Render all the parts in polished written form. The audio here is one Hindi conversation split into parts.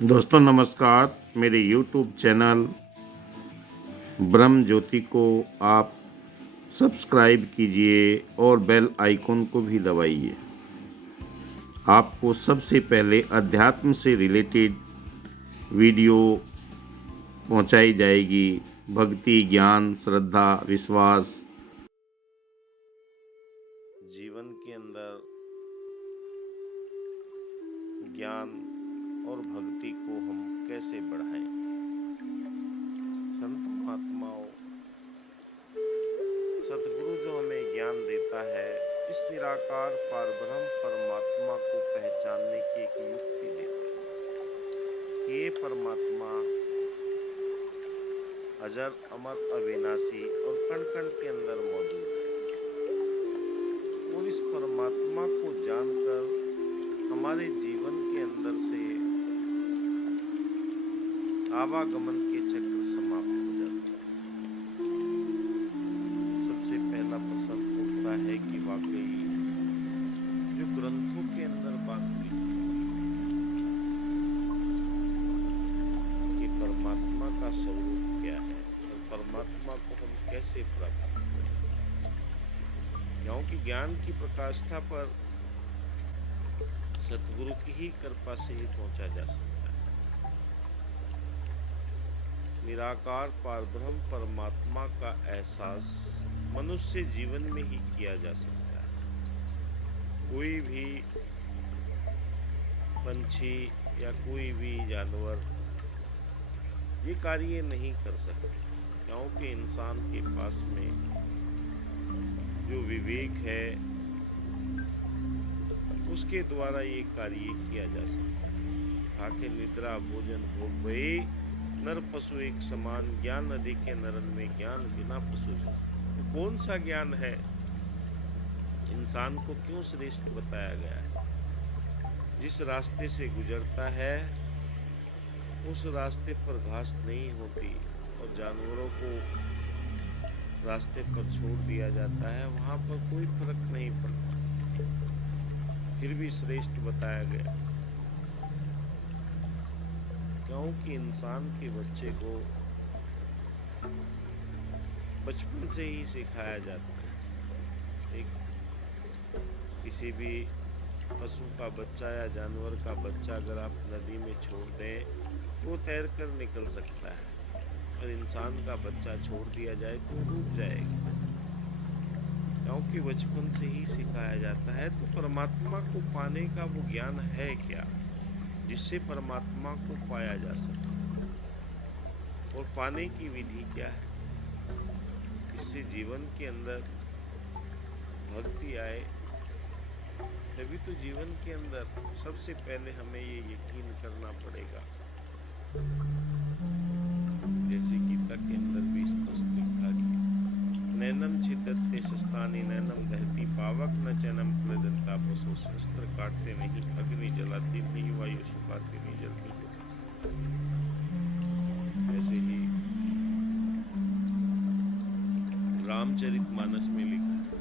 दोस्तों नमस्कार। मेरे YouTube चैनल ब्रह्म ज्योति को आप सब्सक्राइब कीजिए और बेल आइकन को भी दबाइए। आपको सबसे पहले अध्यात्म से रिलेटेड वीडियो पहुंचाई जाएगी। भक्ति, ज्ञान, श्रद्धा, विश्वास। जीवन के अंदर ज्ञान और भक्ति को हम कैसे बढ़ाएं। संत महात्माओं, सतगुरु जो हमें ज्ञान देता है, इस निराकार पारब्रह्म परमात्मा को पहचानने की एक युक्ति देता है कि ये परमात्मा अजर, अमर, अविनाशी और कण कण के अंदर मौजूद है। और इस परमात्मा को जानकर हमारे जीवन के अंदर से आवागमन के चक्र समाप्त हो जाते हैं। सबसे पहला प्रश्न उठता है कि वाकई जो ग्रंथों के अंदर बात लिखी है कि परमात्मा का स्वरूप क्या है और परमात्मा को हम कैसे प्राप्त करें, क्योंकि ज्ञान की प्रकाष्ठा पर सतगुरु की ही कृपा से ही पहुंचा जा सकता है। निराकार पारब्रह्म परमात्मा का एहसास मनुष्य जीवन में ही किया जा सकता है। कोई भी पंछी या कोई भी जानवर ये कार्य नहीं कर सकते, क्योंकि इंसान के पास में जो विवेक है उसके द्वारा ये कार्य किया जा सकता है। खाके निद्रा भोजन भोग भये, नर पशु एक समान, ज्ञान अधिक है नरन में, ज्ञान बिना पशु जान। तो कौन सा ज्ञान है, इंसान को क्यों श्रेष्ठ बताया गया है? जिस रास्ते से गुजरता है उस रास्ते पर घास नहीं होती और जानवरों को रास्ते पर छोड़ दिया जाता है, वहां पर कोई फर्क नहीं पड़ता, फिर भी श्रेष्ठ बताया गया, क्योंकि इंसान के बच्चे को बचपन से ही सिखाया जाता है। एक किसी भी पशु का बच्चा या जानवर का बच्चा अगर आप नदी में छोड़ दें तो वो तैर कर निकल सकता है, और इंसान का बच्चा छोड़ दिया जाए तो डूब जाएगा, क्योंकि बचपन से ही सिखाया जाता है। तो परमात्मा को पाने का वो ज्ञान है क्या जिससे परमात्मा को पाया जा सके, और पाने की विधि क्या है, इससे जीवन के अंदर भक्ति आए। तभी तो जीवन के अंदर सबसे पहले हमें ये यकीन करना पड़ेगा, जैसे गीता के अंदर भी स्पष्ट लिखा कि नैनम छिदते शस्त्रानि नैनम दहती पावक न चैनम क्लेदंता पशु, शस्त्र काटते नहीं, अग्नि जलाती नहीं, वायु सुखाती नहीं, जल भी डुबाती। ऐसे ही रामचरितमानस में लिखा है,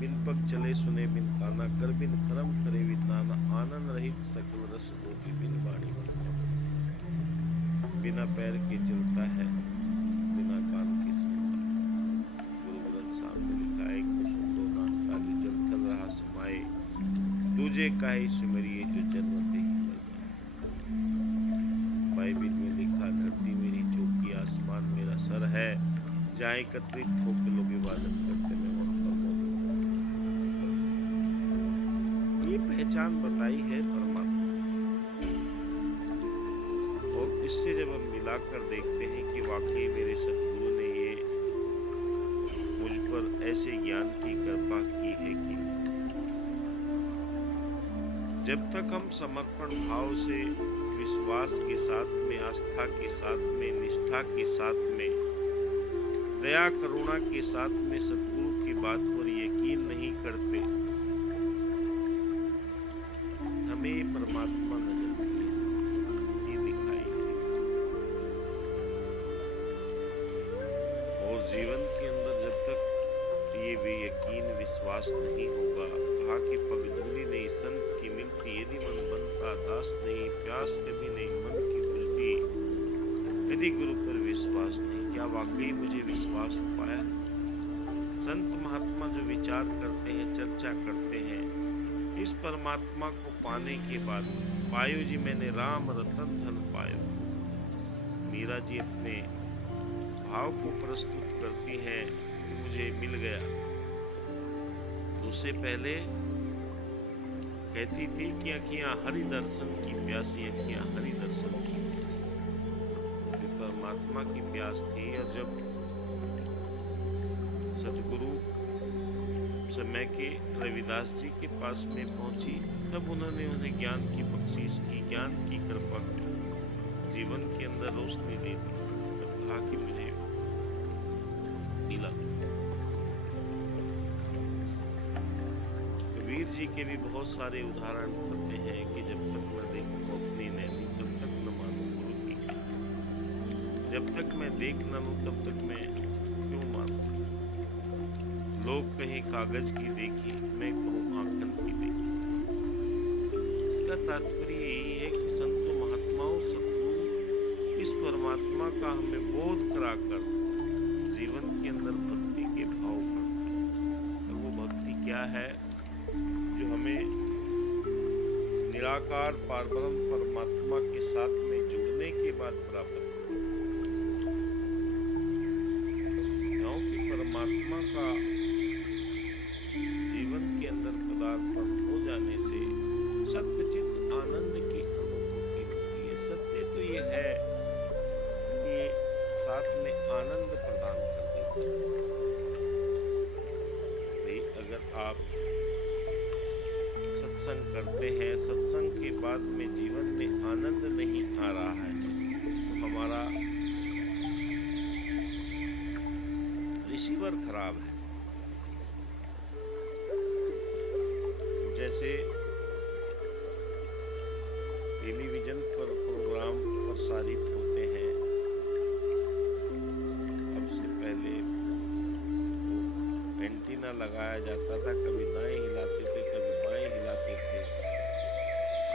बिन पग चले सुने बिन काना, कर बिन कर्म करे विद्वाना, आनंद रहित सकल रस कोटि, बिन वाणी वरदाना। बिना पैर के चलता है, बिना कान के सुनता है। गुरु ग्रंथ साहब में लिखा है, को सुंदो नान काजू जल थल रहा समाये, दूजे काहे सिमरिए जो जन्म ते ही मर जाए। बाइबिल में लिखा, धरती मेरी चौकी आसमान मेरा सर है, जहाँ एकत्रित होकर लोग इबादत करते मैं वहां पर मौजूद रहता हूँ। ये पहचान बताई है परमात्मा की, और इससे जब हम मिलाकर देखते हैं कि वाकई मेरे सतगुरु ने ये मुझ पर ऐसे ज्ञान की कृपा की है कि जब तक हम समर्पण भाव से, विश्वास के साथ में, आस्था के साथ में, निष्ठा के साथ में, दया करुणा के साथ में सतगुरु की बात पर यकीन नहीं करते, हमें परमात्मा नजर नहीं आता, ये दिखाई देता है। और जीवन के अंदर जब तक ये भी यकीन विश्वास नहीं होगा, कहा कि पगडूली नहीं संत की मिलती, यदि मन बनता दास नहीं, प्यास कभी नहीं मन की बुझती, यदि गुरु पर विश्वास नहीं। क्या वाकई मुझे विश्वास हो पाया है? संत महात्मा जो विचार करते हैं, चर्चा करते हैं, इस परमात्मा को पाने के बाद, पायो जी मैंने राम रतन धन पायो। मीरा जी अपने भाव को प्रस्तुत करती हैं कि मुझे मिल गया। उससे पहले कहती थी कि अखियां हरि दर्शन की प्यासी, अखियां हरि दर्शन की प्यासी। वे परमात्मा की प्यास थी। और जब सतगुरु समय के रविदास जी के पास में पहुंची, तब उन्होंने उन्हें ज्ञान की बख्शीश की, ज्ञान की कृपा की, जीवन के अंदर रोशनी दे दी। तब कहा कि मुझे मिला। कबीर जी के भी बहुत सारे उदाहरण पढ़ते हैं कि जब तक न देखूं अपनी नैनी तब तक न मानूं गुरु की कहानी। जब तक मैं देख न लूं तब तक मैं क्यों मानूं। लोग कहें कागज की देखी, मैं कहूं आंखन की देखी। इसका तात्पर्य यही है कि संतों महात्माओं सतगुरु इस परमात्मा का हमें बोध कराकर जीवन के अंदर भक्ति के भाव भरते हैं। और वो भक्ति क्या है जो हमें निराकार पारब्रह्म परमात्मा के साथ में जुड़ने के बाद प्राप्त होती है। क्योंकि परमात्मा का जीवन के अंदर पदार्पण हो जाने से सत्यचित आनंद की अनुभूति होती है। सत्य तो ये है कि ये साथ में आनंद प्रदान कर देता है। भाई अगर आप सत्संग करते हैं, सत्संग के बाद में जीवन में आनंद नहीं आ रहा है, तो हमारा रिसीवर खराब है। जैसे टेलीविजन पर प्रोग्राम प्रसारित होते हैं, अब से पहले वो एंटीना लगाया जाता था, कभी दाएं हिलाते थे कभी बाएं हिलाते थे।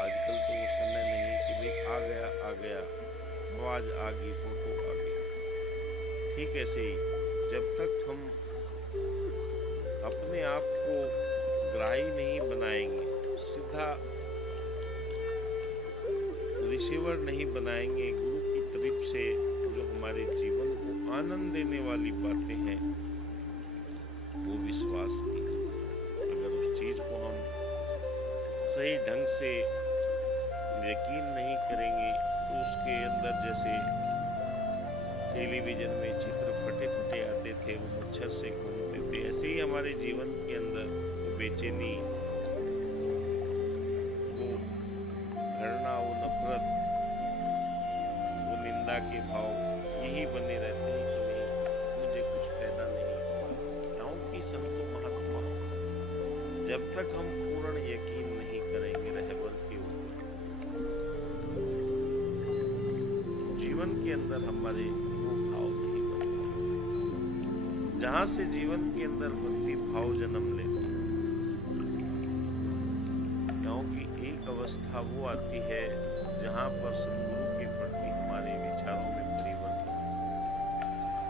आजकल तो वो समय नहीं कि भाई आ गया, आवाज आ गई, फोटो आ गई। ठीक ऐसे ही जब तक हम अपने आप को ग्राही नहीं बनाएंगे, सीधा रिसीवर नहीं बनाएंगे गुरु की तरफ से, जो हमारे जीवन को आनंद देने वाली बातें हैं, वो विश्वास की। अगर उस चीज को हम सही ढंग से यकीन नहीं करेंगे तो उसके अंदर जैसे टेलीविजन में चित्र फटे फटे आते थे, वो मच्छर से घूमते थे, ऐसे ही हमारे जीवन के अंदर वो बेचैनी, वो घृणा, वो नफरत, वो निंदा के भाव यही बने रहते हैं कि नहीं मुझे कुछ फायदा नहीं होगा। क्योंकि संतों महात्माओं, जब तक हम पूर्ण यकीन नहीं करेंगे रहबर के ऊपर, जीवन के अंदर हमारे वो भाव नहीं बनते जहां से जीवन के अंदर भक्ति भाव जन्म लेते हैं। क्योंकि एक अवस्था वो आती है जहां पर सतगुरु के प्रति हमारे विचारों में परिवर्तन होता है।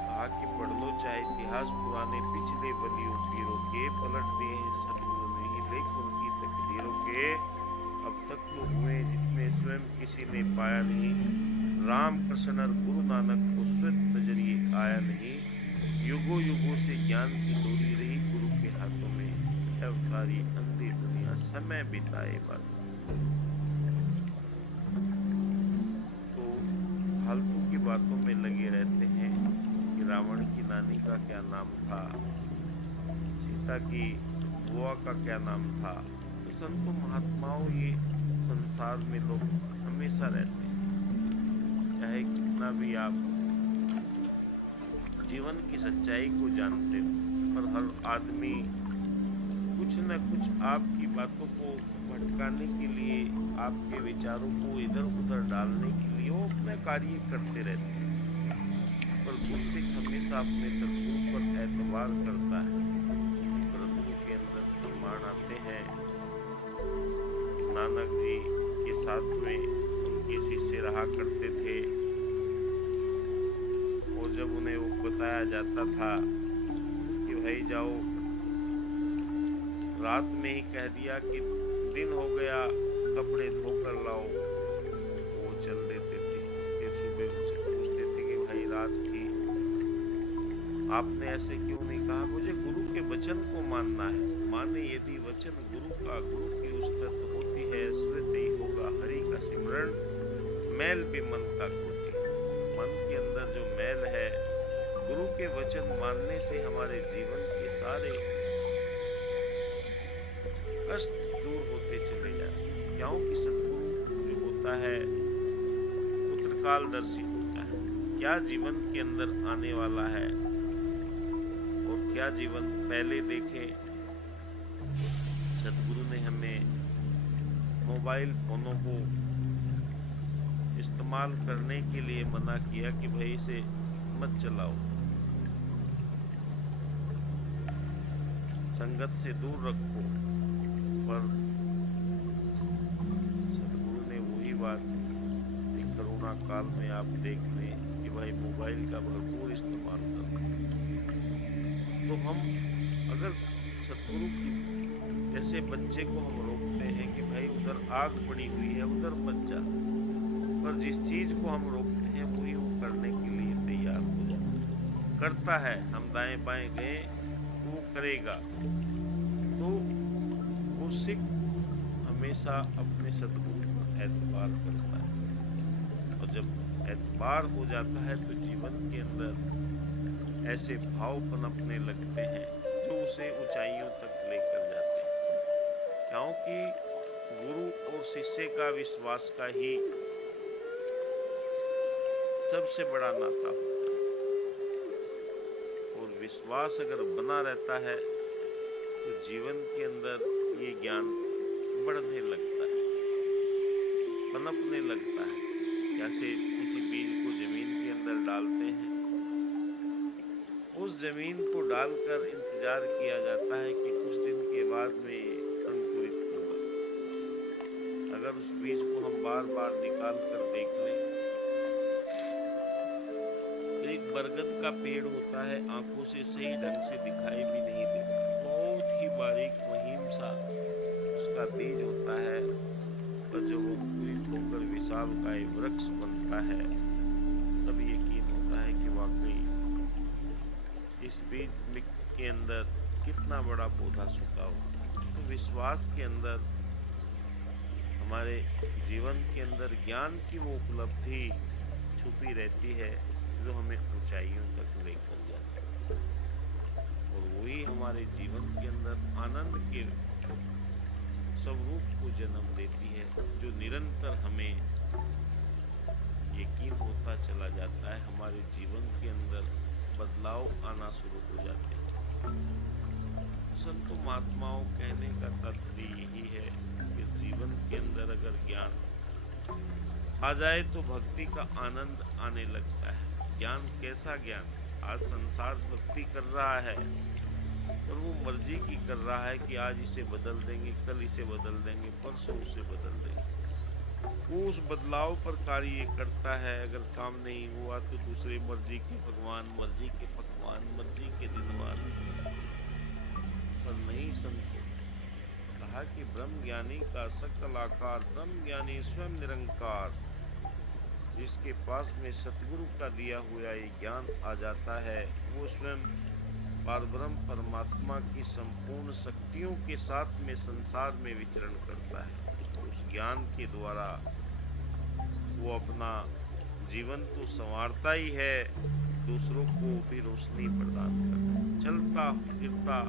कहा कि पढ़ लो चाहे इतिहास पुराने पिछले बलियों पीरों के, पलट दिए हैं सतगुरु ने ही लेख उनकी तकदीरों के। अब तक तो हुए जितने स्वयं किसी ने पाया नहीं, राम कृष्ण और गुरु नानक को श्वेत नजरिए आया नहीं। युगों युगों से ज्ञान की डोरी रही गुरु के हाथों में, अवतारी अंधी दुनिया समय बिताए बातों में। तो फालतू की बातों में लगे रहते हैं कि रावण की नानी का क्या नाम था, सीता की बुआ का क्या नाम था। तो संतों महात्माओं, ये संसार में लोग हमेशा रहते हैं, चाहे कितना भी आप जीवन की सच्चाई को जानते हो, पर हर आदमी कुछ न कुछ आपकी बातों को भटकाने के लिए, आपके विचारों को इधर उधर डालने के लिए वो अपने कार्य करते रहते हैं। पर गुरसिक हमेशा अपने सतगुरु पर एतबार करता है। ग्रंथों के अंदर प्रमाण आते हैं नानक जी के साथ में उनके शिष्य रहा करते थे, और जब उन्हें वो बताया जाता था कि भाई जाओ, रात में ही कह दिया कि दिन हो गया, कपड़े धो कर लाओ, तो वो चल देते थे। फिर सुबह उनसे पूछते थे कि भाई रात थी, आपने ऐसे क्यों नहीं कहा? मुझे गुरु के वचन को मानना है। माने यदि वचन गुरु का, गुरु की उस्तत होती है, श्वेत ही होगा हरि का सिमरण, मैल भी मन का कोटि। मन के अंदर जो मैल है, गुरु के वचन मानने से हमारे जीवन के सारे कष्ट दूर होते चले जाते हैं। क्योंकि सतगुरु जो होता है वो त्रिकालदर्शी होता है। क्या जीवन के अंदर आने वाला है और क्या जीवन पहले देखे। सतगुरु ने हमें मोबाइल फोनों को इस्तेमाल करने के लिए मना किया कि भाई इसे मत चलाओ, संगत से दूर रखो। पर सतगुरु ने वही बात एक कोरोना काल में आप देख लें कि भाई मोबाइल का भरपूर इस्तेमाल करो। तो हम अगर सतगुरु की जैसे बच्चे को हम रोकते हैं कि भाई उधर आग पड़ी हुई है, उधर मत जा, पर जिस चीज को हम रोकते हैं वही वो करने के लिए तैयार हो जाता है, करता है। हम दाएं बाएं गए तो वो करेगा। तो वो सिख हमेशा अपने सतगुरु पर एतबार करता है, और जब एतबार हो जाता है तो जीवन के अंदर ऐसे भाव पनपने लगते हैं जो उसे ऊंचाइयों तक लेकर जाते हैं। क्योंकि गुरु और शिष्य का विश्वास का ही सबसे बड़ा नाता होता है, और विश्वास अगर बना रहता है तो जीवन के अंदर ये ज्ञान बढ़ने लगता है, पनपने लगता है। जैसे किसी बीज को जमीन के अंदर डालते हैं, उस जमीन को डालकर इंतजार किया जाता है कि कुछ दिन के बाद में ये अंकुरित होगा। अगर उस बीज को हम बार बार निकाल कर देख लें तो एक बरगद का पेड़ होता है, आंखों से सही ढंग से दिखाई भी नहीं देता, बहुत ही बारीक महीन सा उसका बीज होता है। पर जब अंकुरित होकर विशालकाय वृक्ष बनता है, तब यकीन होता है कि वाकई इस बीज के अंदर कितना बड़ा पौधा छुपा हुआ है। तो विश्वास के अंदर हमारे जीवन के अंदर ज्ञान की वो उपलब्धि छुपी रहती है जो हमें ऊंचाइयों तक लेकर जाती है, और वही हमारे जीवन के अंदर आनंद के स्वरूप को जन्म देती है, जो निरंतर हमें यकीन होता चला जाता है। हमारे जीवन के अंदर बदलाव आना शुरू हो जाते हैं। तो संतों महात्माओं कहने का तात्पर्य यही है कि जीवन के अंदर अगर ज्ञान आ जाए तो भक्ति का आनंद आने लगता है। ज्ञान कैसा ज्ञान? आज संसार भक्ति कर रहा है, पर वो मर्जी की कर रहा है कि आज इसे बदल देंगे, कल इसे बदल देंगे, परसों उसे बदल देंगे। वो उस बदलाव पर कार्य करता है। अगर काम नहीं हुआ तो दूसरे मर्जी के भगवान, मर्जी के पकवान, मर्जी के दिनवार। पर नहीं संतो, कहा कि ब्रह्म ज्ञानी का सकल आकार, ब्रह्म ज्ञानी स्वयं निरंकार। जिसके पास में सतगुरु का दिया हुआ ये ज्ञान आ जाता है, वो स्वयं पारब्रह्म परमात्मा की संपूर्ण शक्तियों के साथ में संसार में विचरण करता है। और उस ज्ञान के द्वारा वो अपना जीवन तो संवारता ही है, दूसरों को भी रोशनी प्रदान करता है। चलता फिरता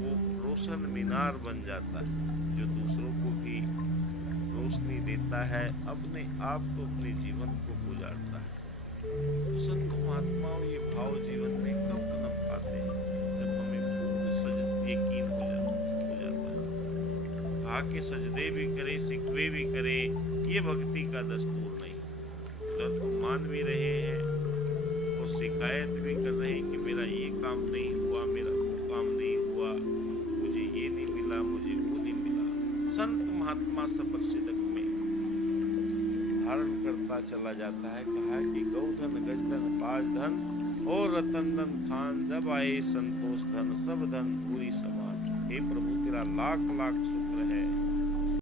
वो रोशन मीनार बन जाता है, जो दूसरों को भी रोशनी देता है, अपने आप तो अपने जीवन को गुजारता है। तो संतों महात्माओं ये भाव जीवन में कब पनप पाते हैं? जब हमें पूर्ण सज यकीन हो जाता है। कहा कि सजदे भी करें, सिकवे भी करें, ये भक्ति का दस्तूर नहीं। उधर तो मान भी रहे हैं और शिकायत भी कर रहे हैं कि मेरा ये काम नहीं हुआ, मेरा वो काम नहीं हुआ, मुझे ये नहीं मिला, मुझे वो नहीं मिला। संत महात्मा सबर सिलक में धारण करता चला जाता है। कहा है कि गौधन गजधन बाजधन और रतन धन खान, जब आए संतोष धन सब धन भूरी समान। हे प्रभु तेरा लाख लाख शुक्र है